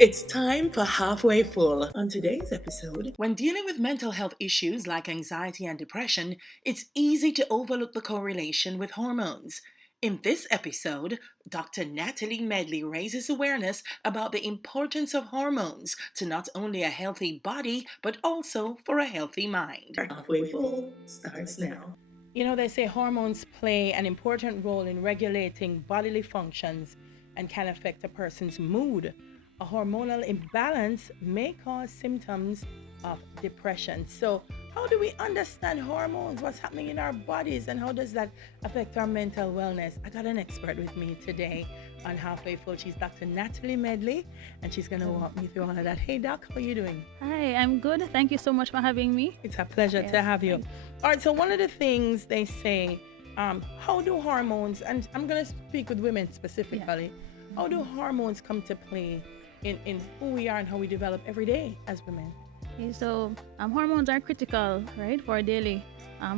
It's time for Halfway Full. On today's episode, when dealing with mental health issues like anxiety and depression, it's easy to overlook the correlation with hormones. In this episode, Dr. Natalie Medley raises awareness about the importance of hormones to not only a healthy body, but also for a healthy mind. Halfway Full starts now. You know, they say hormones play an important role in regulating bodily functions and can affect a person's mood. A hormonal imbalance may cause symptoms of depression. So, how do we understand hormones? What's happening in our bodies, and how does that affect our mental wellness? I got an expert with me today on Halfway Full. She's Dr. Natalie Medley, and she's going to walk me through all of that. Hey, Doc, how are you doing? Hi, I'm good. Thank you so much for having me. It's a pleasure to have you. All right, so one of the things they say, how do hormones, and I'm going to speak with women specifically, how do hormones come to play in who we are and how we develop every day as women? Okay, so hormones are critical, right, for daily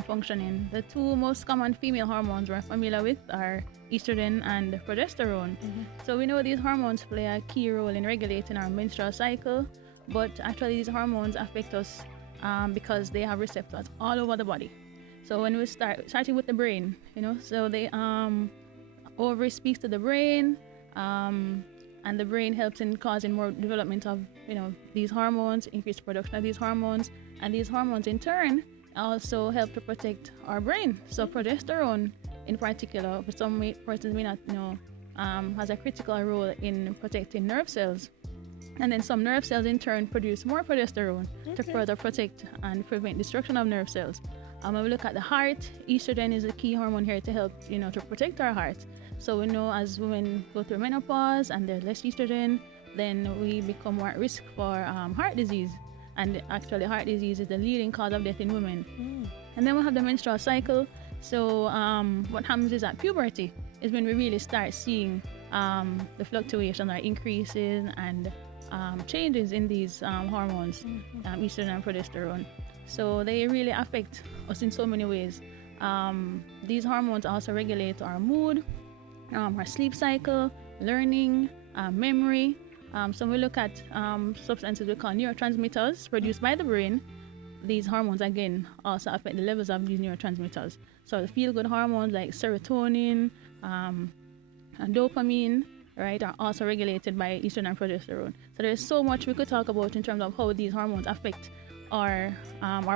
functioning. The two most common female hormones we're familiar with are estrogen and progesterone. So we know these hormones play a key role in regulating our menstrual cycle, but actually these hormones affect us because they have receptors all over the body. So when we starting with the brain, so the ovary speaks to the brain, and the brain helps in causing more development of these hormones, increased production of these hormones, and these hormones in turn also help to protect our brain. So progesterone in particular, for some persons may not know, has a critical role in protecting nerve cells, and then some nerve cells in turn produce more progesterone to further protect and prevent destruction of nerve cells. When we look at the heart, estrogen is a key hormone here to help to protect our heart. So we know as women go through menopause and there's less estrogen, then we become more at risk for heart disease. And actually heart disease is the leading cause of death in women. And then we have the menstrual cycle. So what happens is at puberty is when we really start seeing the fluctuation or increases and changes in these hormones, estrogen and progesterone. So they really affect us in so many ways. These hormones also regulate our mood, our sleep cycle, learning, memory. So we look at substances we call neurotransmitters produced by the brain. These hormones again also affect the levels of these neurotransmitters. So the feel-good hormones like serotonin and dopamine, right, are also regulated by estrogen and progesterone. So there's so much we could talk about in terms of how these hormones affect our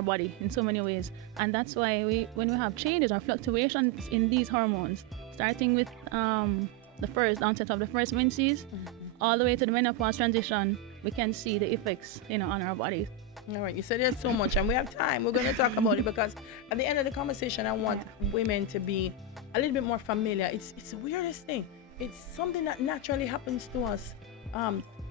body in so many ways. And that's why when we have changes or fluctuations in these hormones, starting with the first onset of the first menses, all the way to the menopause transition, we can see the effects, on our bodies. All right, you said there's so much, and we have time. We're going to talk about it because at the end of the conversation, I want women to be a little bit more familiar. It's the weirdest thing. It's something that naturally happens to us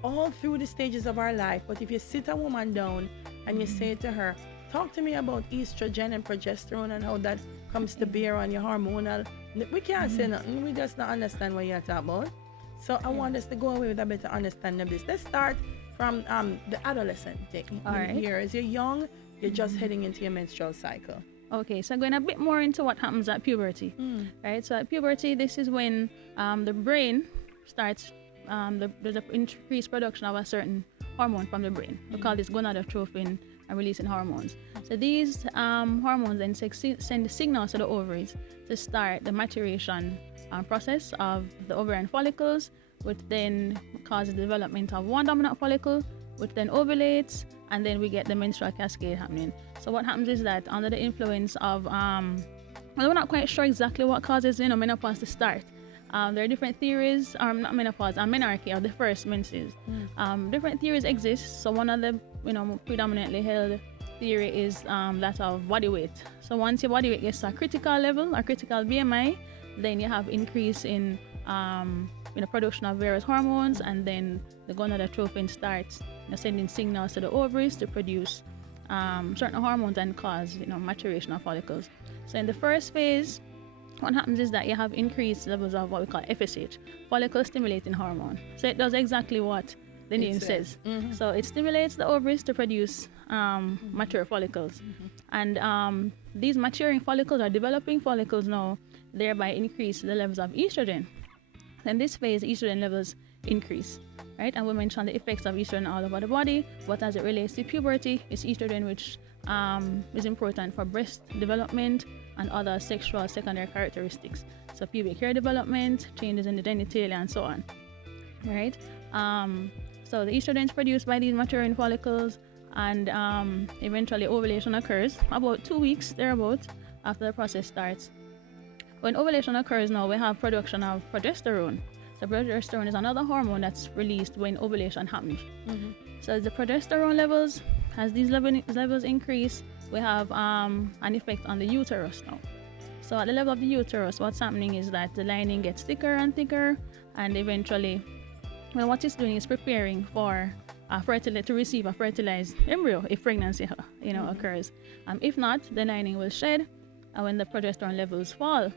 all through the stages of our life. But if you sit a woman down and you say to her, talk to me about estrogen and progesterone and how that comes to bear on your hormonal, we can't say nothing. We just not understand what you're talking about. So I want us to go away with a better understanding of this. Let's start from the adolescent years. You're young, you're just heading into your menstrual cycle. Okay, so going a bit more into what happens at puberty, right? So at puberty, this is when the brain starts, there's an increased production of a certain hormone from the brain. We call this gonadotropin and releasing hormones. So these hormones then send signals to the ovaries to start the maturation process of the ovarian follicles, which then causes the development of one dominant follicle, which then ovulates, and then we get the menstrual cascade happening. So what happens is that under the influence of, we're not quite sure exactly what causes menopause to start. There are different theories, not menopause, menarche, or the first menses. Different theories exist. So one of the predominantly held theory is that of body weight. So once your body weight gets to a critical level or critical BMI, then you have increase in production of various hormones, and then the gonadotropin starts sending signals to the ovaries to produce certain hormones and cause maturation of follicles. So in the first phase, what happens is that you have increased levels of what we call FSH, follicle stimulating hormone. So it does exactly what the name says. So it stimulates the ovaries to produce mature follicles. And these maturing follicles or developing follicles now thereby increase the levels of estrogen. In this phase, estrogen levels increase. right? And we mentioned the effects of estrogen all over the body, but as it relates to puberty, it's estrogen which is important for breast development and other sexual secondary characteristics. So pubic hair development, changes in the genitalia, and so on, right? So the estrogen is produced by these maturing follicles, and eventually ovulation occurs about 2 weeks thereabout after the process starts. When ovulation occurs now, we have production of progesterone. So progesterone is another hormone that's released when ovulation happens. So as the progesterone levels, as these levels increase, we have an effect on the uterus now. So at the level of the uterus, what's happening is that the lining gets thicker and thicker, and eventually, well, what it's doing is preparing for to receive a fertilized embryo if pregnancy, occurs. If not, the lining will shed when the progesterone levels fall.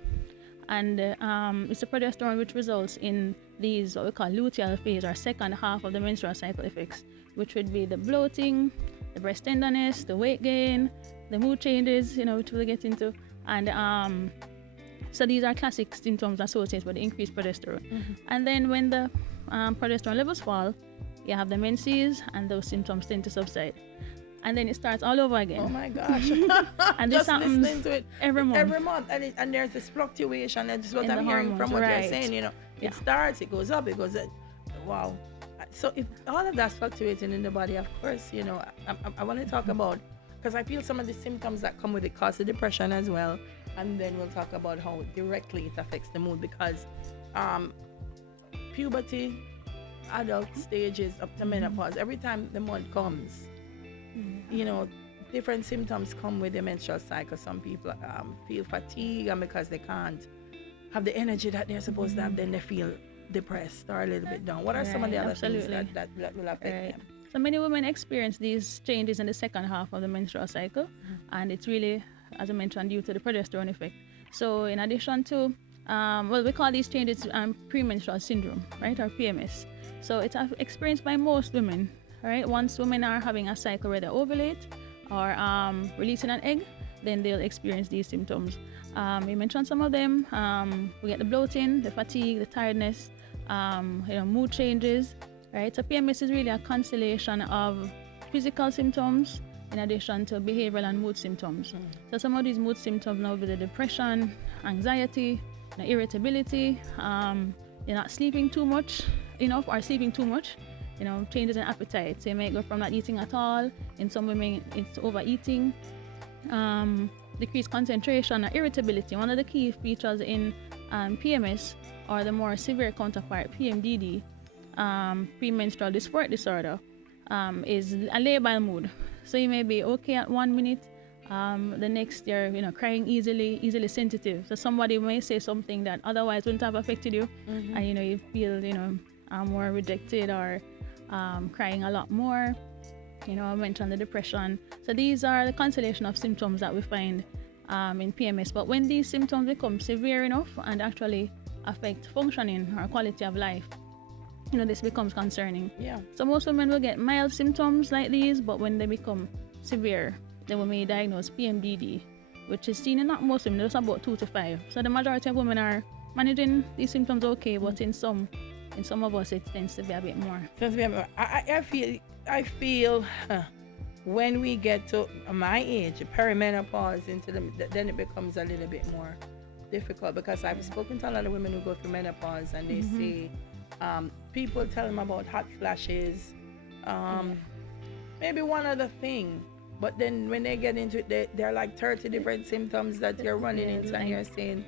And it's the progesterone which results in these what we call luteal phase, or second half of the menstrual cycle effects, which would be the bloating, the breast tenderness, the weight gain, the mood changes, which we'll get into. And so these are classic symptoms associated with the increased progesterone. And then when the progesterone levels fall, you have the menses, and those symptoms tend to subside. And then it starts all over again. Oh my gosh. And this just happens listening to it every month. And there's this fluctuation, and this is what In I'm the hearing from what hormones, you're saying. It starts, it goes up, it goes wow. So if all of that's fluctuating in the body, of course, I want to talk about, because I feel some of the symptoms that come with it cause the depression as well, and then we'll talk about how directly it affects the mood, because puberty, adult stages up to menopause, every time the month comes, different symptoms come with the menstrual cycle. Some people feel fatigue, and because they can't have the energy that they're supposed to have, then they feel depressed or a little bit down. What are some of the other things that will affect them? So many women experience these changes in the second half of the menstrual cycle, and it's really, as I mentioned, due to the progesterone effect. So in addition to, we call these changes premenstrual syndrome, right, or PMS. So it's experienced by most women, right? Once women are having a cycle where they ovulate or releasing an egg, then they'll experience these symptoms. We mentioned some of them. We get the bloating, the fatigue, the tiredness, mood changes, right? So PMS is really a constellation of physical symptoms in addition to behavioral and mood symptoms. So some of these mood symptoms now will be the depression, anxiety, irritability, you're not sleeping too much enough or sleeping too much, changes in appetite. So you may go from not eating at all. In some women, it's overeating. Decreased concentration or irritability. One of the key features in PMS, or the more severe counterpart, PMDD, premenstrual dysphoric disorder, is a labile mood. So you may be okay at 1 minute, the next you're crying easily sensitive. So somebody may say something that otherwise wouldn't have affected you, and you feel more rejected or crying a lot more. I mentioned the depression. So these are the constellation of symptoms that we find in PMS. But when these symptoms become severe enough and actually affect functioning or quality of life, this becomes concerning. Yeah. So most women will get mild symptoms like these, but when they become severe, then we may diagnose PMDD, which is seen in not most women, just about 2 to 5. So the majority of women are managing these symptoms okay, but in some of us it tends to be a bit more. I feel when we get to my age, perimenopause, then it becomes a little bit more difficult, because I've spoken to a lot of women who go through menopause, and they say people tell them about hot flashes, maybe one other thing, but then when they get into it, there are like 30 different symptoms that you're running into, and you're saying,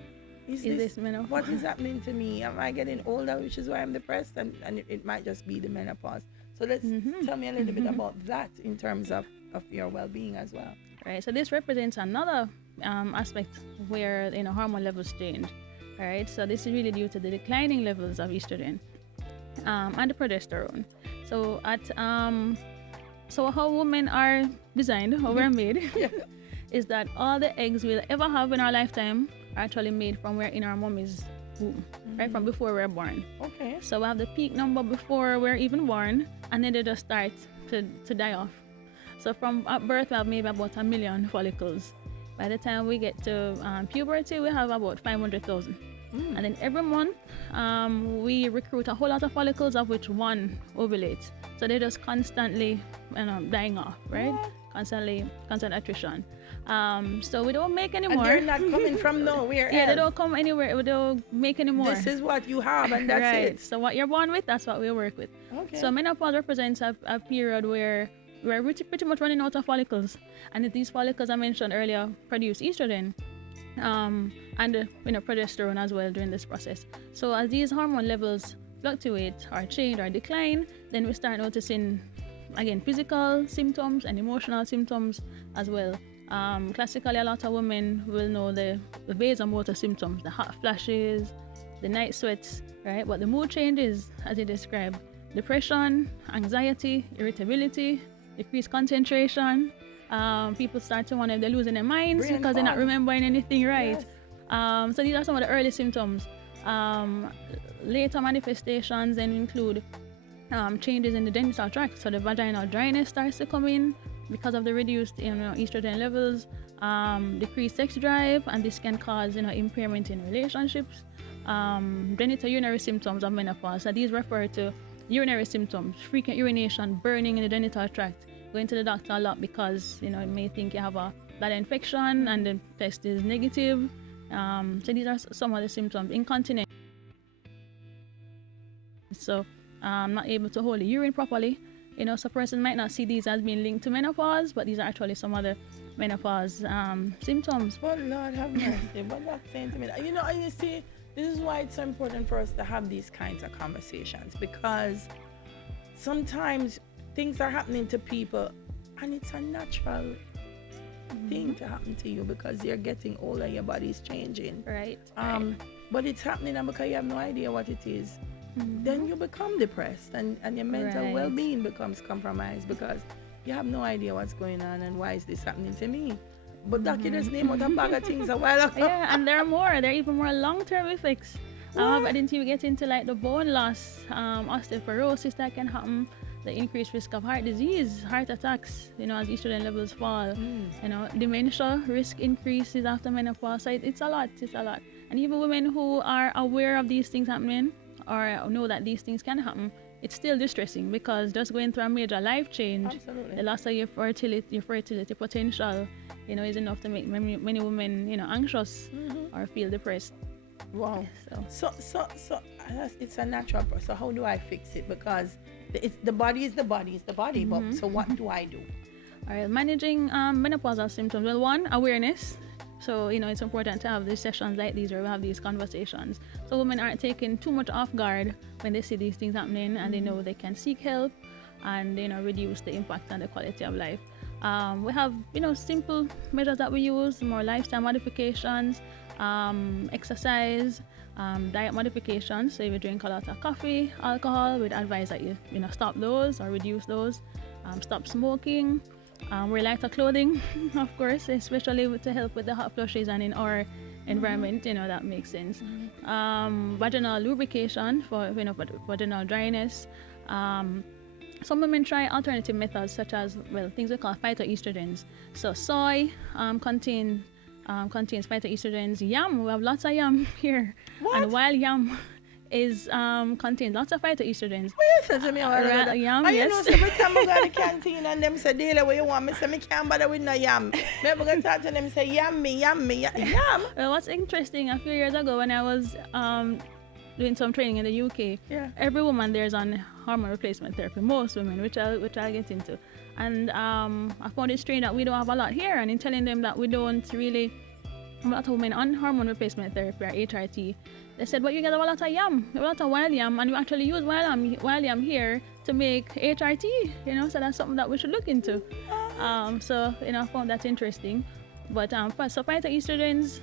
is this menopause? What is happening to me? Am I getting older, which is why I'm depressed? And it might just be the menopause. So let's tell me a little bit about that in terms of your well-being as well. Right. So this represents another aspect where hormone levels change. All right. So this is really due to the declining levels of estrogen and the progesterone. So so how women are designed, how we're made, is that all the eggs we'll ever have in our lifetime are actually made from we're in our mommy's womb, right, from before we're born. Okay. So we have the peak number before we're even born, and then they just start to die off. So from at birth, we have maybe about 1 million follicles. By the time we get to puberty, we have about 500,000. And then every month, we recruit a whole lot of follicles, of which one ovulates. So they're just constantly dying off, right? What? Constant attrition. So we don't make any more. And they're not coming from nowhere Yeah, else. they don't come anywhere. We don't make any more. This is what you have, and that's right. it. So what you're born with, that's what we work with. Okay. So menopause represents a period where we're pretty much running out of follicles, and these follicles I mentioned earlier produce estrogen, and progesterone as well during this process. So as these hormone levels fluctuate or change or decline, then we start noticing again physical symptoms and emotional symptoms as well. Classically, a lot of women will know the vasomotor symptoms, the hot flashes, the night sweats, right? But the mood changes, as you described: depression, anxiety, irritability, decreased concentration. People start to wonder if they're losing their minds Brain because they're not fog. remembering anything right. Yes. So these are some of the early symptoms. Later manifestations then include changes in the genital tract. So the vaginal dryness starts to come in because of the reduced estrogen levels, decreased sex drive, and this can cause impairment in relationships. Genitourinary symptoms of menopause. So these refer to urinary symptoms: frequent urination, burning in the genital tract, going to the doctor a lot because you may think you have a bladder infection and the test is negative. So these are some of the symptoms. Incontinence. So not able to hold the urine properly. So a person might not see these as being linked to menopause, but these are actually some other menopause symptoms. But Lord have mercy. What that's saying to me, and you see, this is why it's so important for us to have these kinds of conversations, because sometimes things are happening to people and it's a natural thing to happen to you because you're getting older, your body's changing. Right. But it's happening, and because you have no idea what it is, then you become depressed, and your mental Right. well-being becomes compromised because you have no idea what's going on and why is this happening to me. But Dr. just named out a bag of things a while ago. Yeah, and there are more. There are even more long-term effects. I didn't even get into like the bone loss, osteoporosis that can happen, the increased risk of heart disease, heart attacks, as estrogen levels fall. Dementia risk increases after menopause. So it's a lot. And even women who are aware of these things happening or know that these things can happen, it's still distressing because just going through a major life change, Absolutely. the loss of your fertility potential, is enough to make many women, anxious or feel depressed. Wow. So it's a natural process. So how do I fix it? Because the body is the body. But so what do I do? All right, managing menopausal symptoms. Well, one, awareness. So, it's important to have these sessions like these where we have these conversations. So women aren't taken too much off guard when they see these things happening, and they know they can seek help and, reduce the impact on the quality of life. We have, simple measures that we use, more lifestyle modifications, exercise, diet modifications. So if you drink a lot of coffee, alcohol, we'd advise that you, stop those or reduce those. Stop smoking. Wear lighter clothing, of course, especially to help with the hot flushes and in our environment, that makes sense. Vaginal lubrication for vaginal dryness. Some women try alternative methods such as things we call phytoestrogens. So soy contains phytoestrogens. Yam, we have lots of yam here. What? And wild yam contains lots of phytoestrogens. What you say to me? Yam, And yes. every time I go to the canteen and them say, Dahlia, what you want? Me say, me can't bother with no yam. Maybe go talk to them say, yam. Well, what's interesting, a few years ago when I was doing some training in the UK, every woman there's on hormone replacement therapy, most women, which I'll get into. And I found it strange that we don't have a lot here, and in telling them that we don't really have a lot of women on hormone replacement therapy or HRT, they said, but you get a lot of yam, a lot of wild yam, and we actually use wild yam here to make HRT, so that's something that we should look into. So, I found that interesting. But so phytoestrogens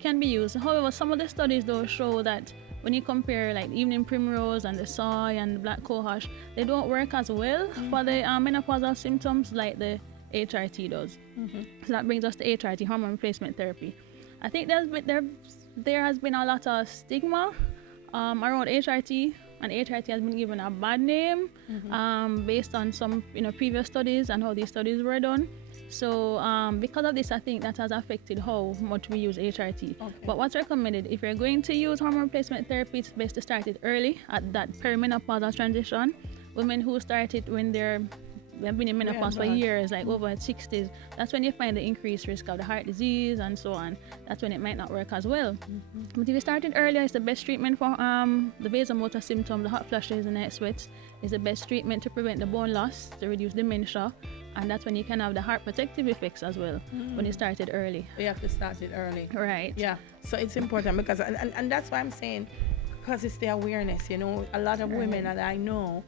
can be used. However, some of the studies though show that when you compare like evening primrose and the soy and the black cohosh, they don't work as well for the menopausal symptoms like the HRT does. So that brings us to HRT, hormone replacement therapy. I think there has been a lot of stigma around HRT and HRT has been given a bad name based on some previous studies and how these studies were done. So because of this, I think that has affected how much we use HRT. Okay. But what's recommended, if you're going to use hormone replacement therapy, it's best to start it early at that perimenopausal transition. Women who start it when they've been in menopause for years, like over 60s, that's when you find the increased risk of the heart disease and so on. That's when it might not work as well. But if you start it earlier, it's the best treatment for the vasomotor symptom, the hot flushes and night sweats. Is the best treatment to prevent the bone loss, to reduce dementia, and that's when you can have the heart protective effects as well when you start it early. We have to start it early. Right. Yeah. So it's important because, and that's why I'm saying, because it's the awareness, a lot of women that I know,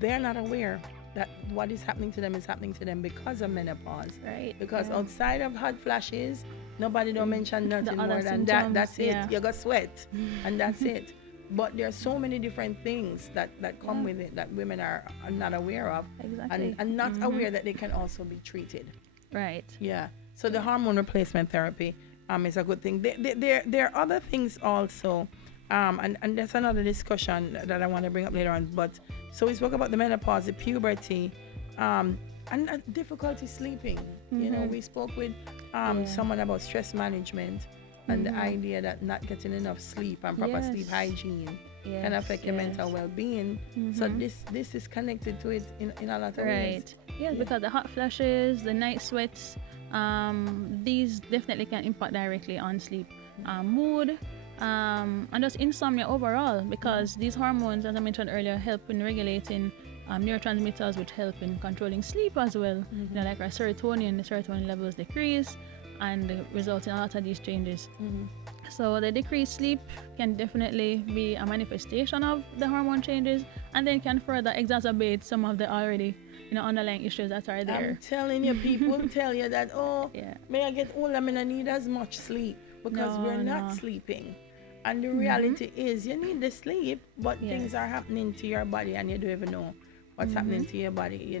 they're not aware that what is happening to them is happening to them because of menopause. Right. Because outside of hot flashes, nobody don't mention nothing more than symptoms, that. That's it. yeah. You got sweat, and that's it. But there are so many different things that come with it that women are not aware of, Exactly. and not aware that they can also be treated. Right. Yeah. So the hormone replacement therapy is a good thing. There are other things also, and that's another discussion that I want to bring up later on. But so we spoke about the menopause, the puberty, and difficulty sleeping. We spoke with someone about stress management and the idea that not getting enough sleep and proper sleep hygiene can affect your mental well-being. So this is connected to it in a lot of ways. Yes, because the hot flushes, the night sweats, these definitely can impact directly on sleep, mood, and just insomnia overall, because these hormones, as I mentioned earlier, help in regulating neurotransmitters, which help in controlling sleep as well. Like our serotonin, the serotonin levels decrease and result in a lot of these changes. So the decreased sleep can definitely be a manifestation of the hormone changes, and then can further exacerbate some of the already underlying issues that are there. I'm telling you, people tell you that, may I get older, I don't need as much sleep, because we're not sleeping. And the reality is you need the sleep, but things are happening to your body and you don't even know what's happening to your body.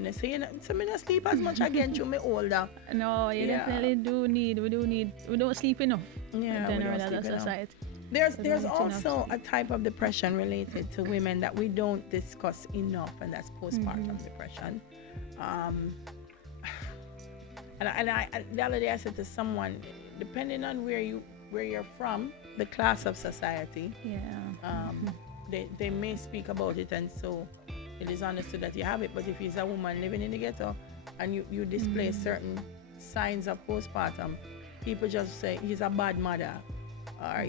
So me not sleep as much again to me older. No, you definitely do need, we don't sleep enough. Yeah, in general as a society. There's also a type of depression related to women that we don't discuss enough, and that's postpartum depression. And the other day I said to someone, depending on where you're from, the class of society, they may speak about it, and so it is understood that you have it. But if he's a woman living in the ghetto and you display certain signs of postpartum, people just say he's a bad mother, or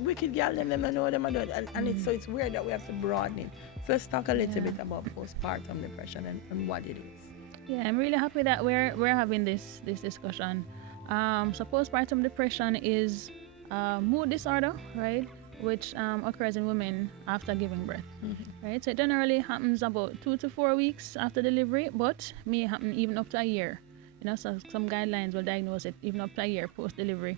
wicked girl, them know them, and it's weird that we have to broaden it. So let's talk a little bit about postpartum depression and what it is. Yeah, I'm really happy that we're having this discussion. So postpartum depression is a mood disorder, right, which occurs in women after giving birth, right? So it generally happens about 2 to 4 weeks after delivery, but may happen even up to a year. So some guidelines will diagnose it even up to a year post-delivery.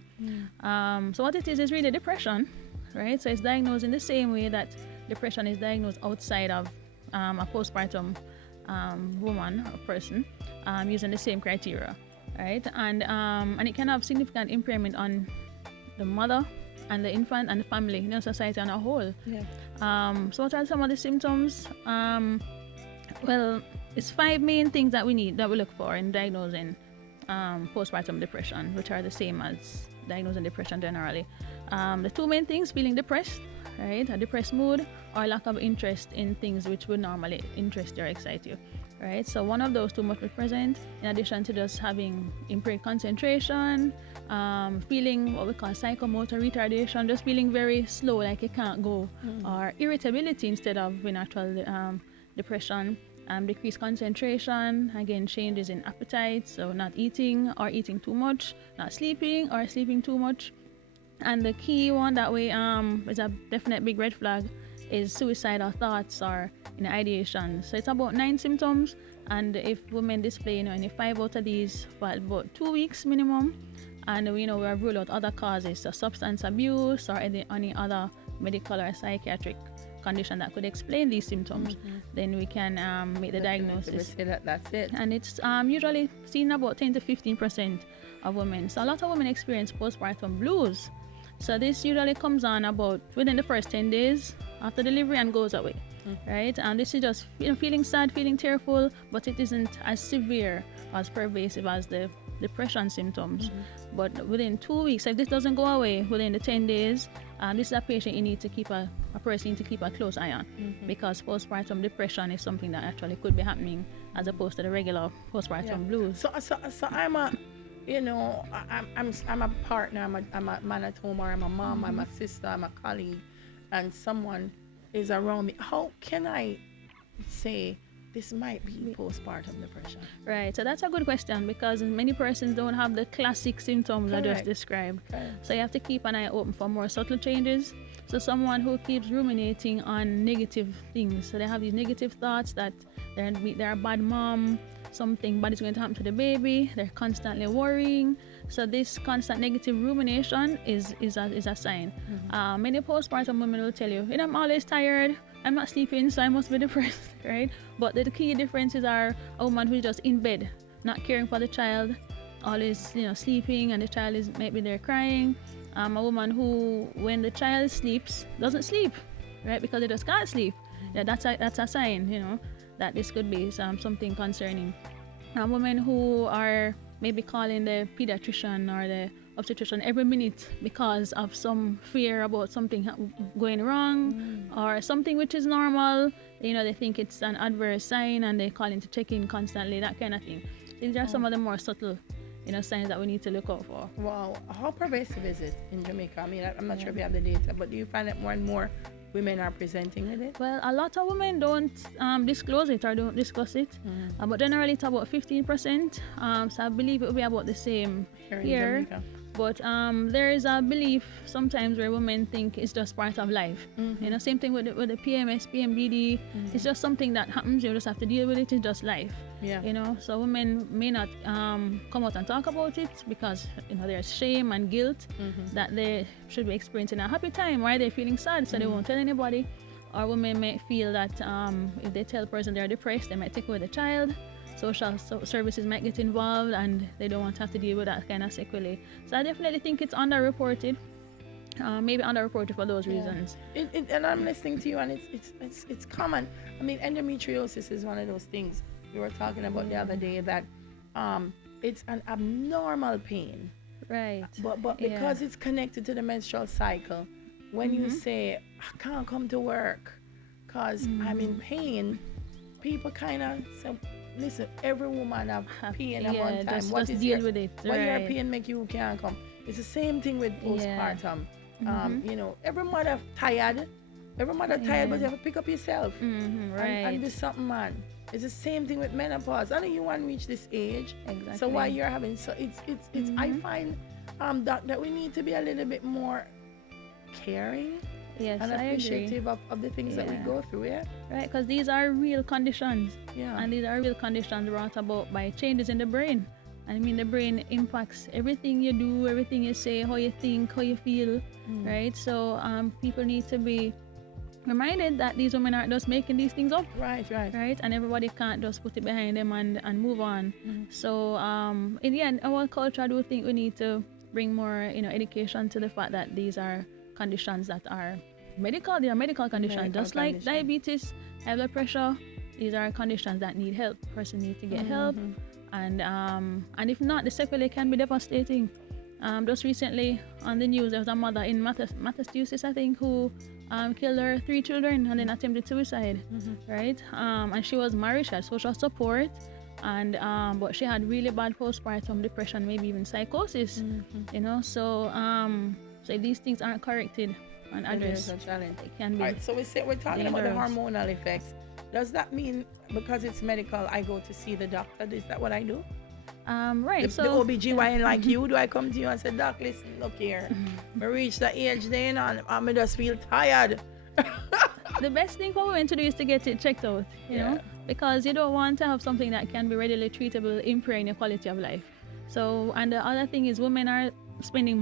So what it is really depression, right? So it's diagnosed in the same way that depression is diagnosed outside of a postpartum woman or person, using the same criteria, right? And it can have significant impairment on the mother and the infant and the family, society on a whole. So what are some of the symptoms? Well, it's 5 main things that we look for in diagnosing postpartum depression, which are the same as diagnosing depression generally. The 2 main things: feeling depressed, right, a depressed mood, or lack of interest in things which would normally interest you or excite you, right? So one of those 2 must be present, in addition to just having impaired concentration, feeling what we call psychomotor retardation, just feeling very slow, like you can't go, or irritability instead of in actual depression, decreased concentration, again changes in appetite, so not eating or eating too much, not sleeping or sleeping too much. And the key one that we is a definite big red flag is suicidal thoughts or ideation. So it's about 9 symptoms, and if women display any 5 out of these for about 2 weeks minimum, and we have ruled out other causes, so substance abuse or any other medical or psychiatric condition that could explain these symptoms, then we can make the diagnosis. Say that's it. And it's usually seen about 10 to 15% of women. So a lot of women experience postpartum blues. So this usually comes on about within the first 10 days after delivery and goes away, right? And this is just feeling sad, feeling tearful, but it isn't as severe, as pervasive as the depression symptoms. But within 2 weeks, if this doesn't go away within the 10 days, this is a patient you need to keep a person need to keep a close eye on, because postpartum depression is something that actually could be happening as opposed to the regular postpartum blues. So I'm a, you know, I'm a partner, I'm a man at home, or I'm a mom, I'm a sister, I'm a colleague, and someone is around me. How can I say this might be postpartum depression? Right, so that's a good question, because many persons don't have the classic symptoms I just described. So you have to keep an eye open for more subtle changes. So someone who keeps ruminating on negative things, so they have these negative thoughts that they're a bad mom, something bad is going to happen to the baby, they're constantly worrying. So this constant negative rumination is a sign. Many postpartum women will tell you, I'm always tired, I'm not sleeping, so I must be depressed, right? But the key differences are a woman who's just in bed, not caring for the child, always sleeping, and the child is maybe there crying. A woman who, when the child sleeps, doesn't sleep, right? Because they just can't sleep. Yeah, that's a sign, that this could be something concerning. Women who are maybe calling the pediatrician or the obstetrician every minute because of some fear about something going wrong or something which is normal. They think it's an adverse sign and they call in to check in constantly, that kind of thing. These are some of the more subtle signs that we need to look out for. Wow, how pervasive is it in Jamaica? I mean, I'm not sure if you have the data, but do you find that more and more women are presenting with it? Well, a lot of women don't disclose it or don't discuss it, but generally it's about 15%. So I believe it will be about the same here. But there is a belief sometimes where women think it's just part of life. Same thing with the PMS, PMDD. It's just something that happens. You just have to deal with it. It's just life. So women may not come out and talk about it because there's shame and guilt that they should be experiencing a happy time. Why they're feeling sad, so they won't tell anybody. Or women may feel that if they tell a person they're depressed, they might take away the child. Social services might get involved and they don't want to have to deal with that kind of sequelae. So I definitely think it's underreported. Maybe underreported for those reasons. And I'm listening to you, and it's common. I mean, endometriosis is one of those things we were talking about the other day, that it's an abnormal pain. Right. But because it's connected to the menstrual cycle, when you say, I can't come to work because I'm in pain, people kind of say, listen, every woman have pain at one time. Just deal with it. What your pain make you can't come? It's the same thing with postpartum. Every mother tired. Every mother tired, but you have to pick up yourself and do something, man. It's the same thing with menopause. I know you want to reach this age. Exactly. So why you're having it's I find that we need to be a little bit more caring. Yes, and appreciative of the things that we go through, Right, because these are real conditions. Yeah. And these are real conditions brought about by changes in the brain. I mean, the brain impacts everything you do, everything you say, how you think, how you feel, right? So people need to be reminded that these women aren't just making these things up. Right. And everybody can't just put it behind them and move on. So in the end, our culture, I do think we need to bring more, education to the fact that these are conditions that are medical. They are medical conditions, just like diabetes, high blood pressure. These are conditions that need help. Person needs to get help, and if not, the sequelae can be devastating. Just recently on the news, there was a mother in Massachusetts, I think, who killed her 3 children and then attempted suicide. Right, and she was married. She had social support, and but she had really bad postpartum depression, maybe even psychosis. So if these things aren't corrected and addressed, it can be. All right, so we're talking about the hormonal effects. Does that mean because it's medical, I go to see the doctor? Is that what I do? Right. The OBGYN like you, do I come to you and say, Doc, listen, look here, I reached the age then and I just feel tired? The best thing for women to do is to get it checked out, you know, because you don't want to have something that can be readily treatable, impairing your quality of life. So, and the other thing is women are spending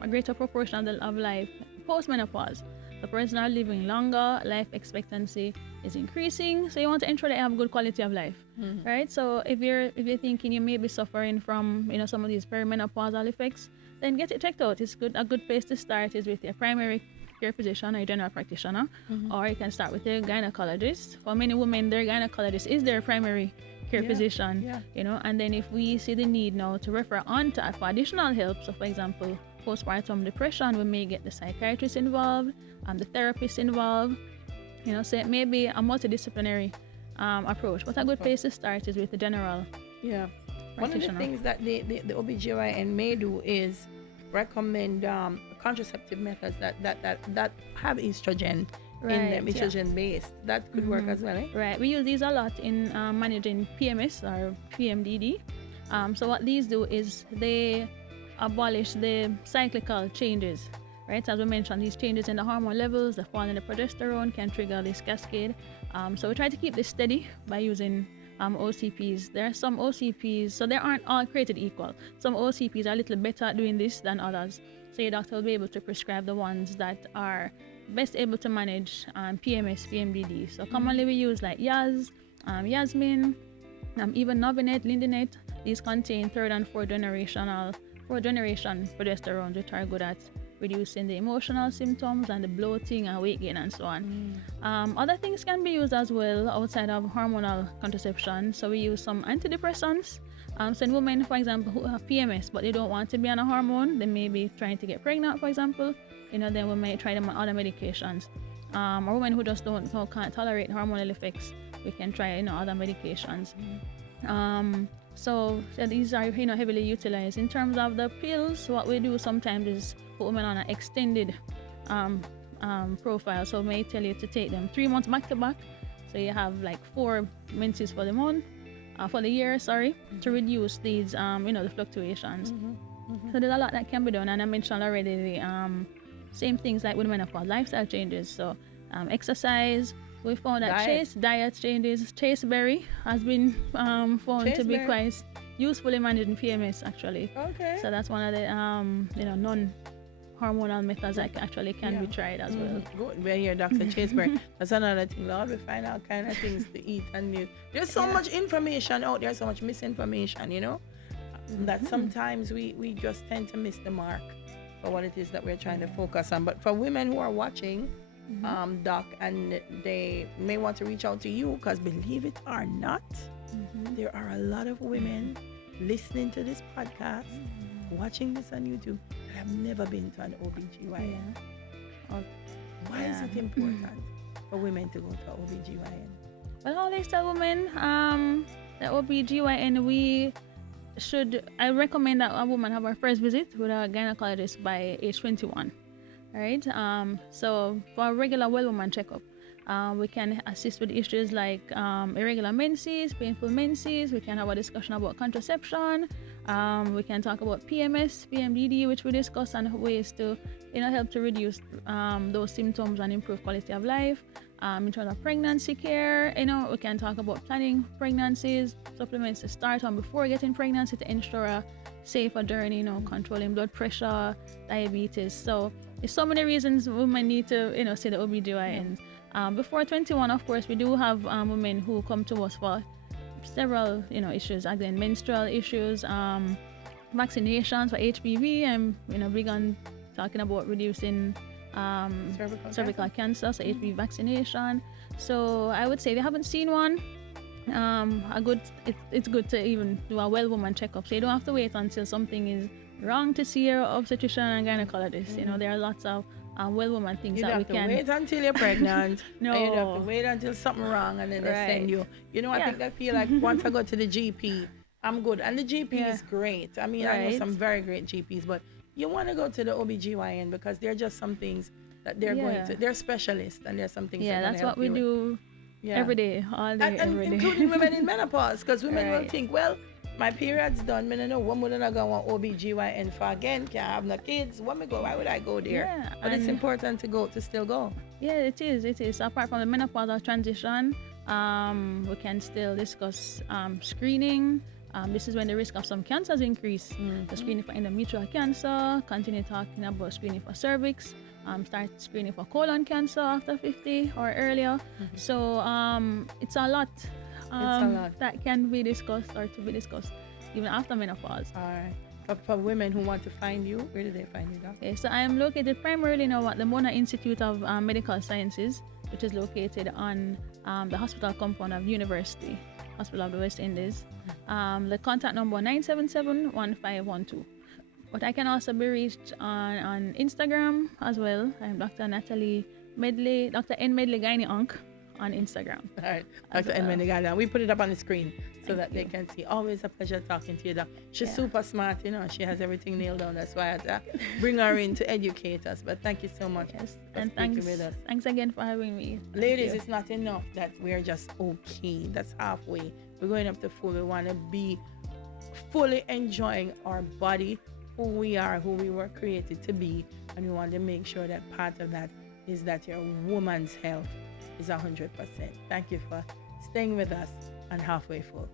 a greater proportion of life post-menopause. The person are living longer, life expectancy is increasing, so you want to ensure they have good quality of life, right? So if you're thinking you may be suffering from some of these perimenopausal effects, then get it checked out. It's a good place to start is with your primary care physician or a general practitioner, or you can start with a gynecologist. For many women, their gynecologist is their primary care physician, and then if we see the need now to refer on to for additional help, so for example, postpartum depression, we may get the psychiatrist involved, the therapist involved, so it may be a multidisciplinary approach. But a good place to start is with the general One of the things that the OBGYN may do is recommend contraceptive methods that have estrogen in them, estrogen based. That could work as well, eh? Right. We use these a lot in managing PMS or PMDD. So what these do is they abolish the cyclical changes. Right, as we mentioned, these changes in the hormone levels, the fall in the progesterone can trigger this cascade. So we try to keep this steady by using OCPs. There are some OCPs, so they aren't all created equal. Some OCPs are a little better at doing this than others. So your doctor will be able to prescribe the ones that are best able to manage PMS, PMDD. So commonly we use like Yaz, Yasmin, even Novinet, Lindinet. These contain third and fourth generation progesterones, which are good at reducing the emotional symptoms and the bloating and weight gain and so on. Other things can be used as well outside of hormonal contraception. So we use some antidepressants. So in women, for example, who have PMS but they don't want to be on a hormone, they may be trying to get pregnant, for example, then we may try them on other medications. Or women who just can't tolerate hormonal effects, we can try other medications. So these are heavily utilized. In terms of the pills, what we do sometimes is put women on an extended profile. So we may tell you to take them 3 months back to back. So you have like 4 menses for the month, for the year, to reduce these the fluctuations. So there's a lot that can be done, and I mentioned already the same things like with menopause, lifestyle changes. So exercise. We found that diet changes. Chaseberry has been found to be quite useful in managing PMS, actually. Okay. So that's one of the non-hormonal methods that actually can be tried as well. Good. We're here, Dr. Chaseberry. That's another thing, Lord. We find out kind of things to eat and use. There's so much information out there, so much misinformation, that sometimes we just tend to miss the mark for what it is that we're trying to focus on. But for women who are watching, Doc, and they may want to reach out to you, because believe it or not, there are a lot of women listening to this podcast, watching this on YouTube, that have never been to an OBGYN. Why is it important for women to go to OBGYN? Well, I always tell women, the OBGYN, I recommend that a woman have her first visit with a gynecologist by age 21. Right. So for a regular well woman checkup, we can assist with issues like irregular menses, painful menses. We can have a discussion about contraception. We can talk about PMS, PMDD, which we discuss, and ways to help to reduce those symptoms and improve quality of life. In terms of pregnancy care, we can talk about planning pregnancies, supplements to start on before getting pregnancy to ensure a safer journey, controlling blood pressure, diabetes. So there's so many reasons women need to, see the OBGYN. Before 21, of course, we do have women who come to us for several, issues. Again, menstrual issues, vaccinations for HPV, and big on talking about reducing cervical cancer, so HPV vaccination. So I would say, if you haven't seen one, it's good to even do a well woman checkup. So you don't have to wait until something is wrong to see your obstetrician and gynecologist. There are lots of well woman things that we can. You don't have to wait until you're pregnant. No. And you don't have to wait until something wrong and then they send you. I think I feel like once I go to the GP, I'm good. And the GP is great. I mean, I know some very great GPs, but you want to go to the OBGYN because there are just some things that they're going to. They're specialists, and there's some things that's what we do every day, all day, and every day. Including women in menopause, because women will think, well, my period's done, I know one woman not going to OBGYN for again, can't have no kids, why would I go there? But it's important to still go. Yeah, it is. Apart from the menopausal transition, we can still discuss screening. This is when the risk of some cancers increase. The screening for endometrial cancer, continue talking about screening for cervix, start screening for colon cancer after 50 or earlier. So it's a lot. That can be discussed or to be discussed even after menopause. All right. For women who want to find you, where do they find you, Doc? Okay, so I am located primarily now at the Mona Institute of Medical Sciences, which is located on the hospital compound of University Hospital of the West Indies. The contact number 977-1512. But I can also be reached on Instagram as well. I'm Dr. Natalie Medley, Dr. N. Medley Gynae Onc on Instagram. All right, Dr. N. Medley Gynae. We put it up on the screen so that they can see. Always a pleasure talking to you, Doc. She's super smart, you know. She has everything nailed down. That's why I had to bring her in to educate us. But thank you so much. Yes, for and speaking with us. Thanks again for having me. Ladies, it's not enough that we're just okay. That's halfway. We're going up to full. We want to be fully enjoying our body, who we are, who we were created to be, and we want to make sure that part of that is that your woman's health is 100%. Thank you for staying with us on Halfway Full.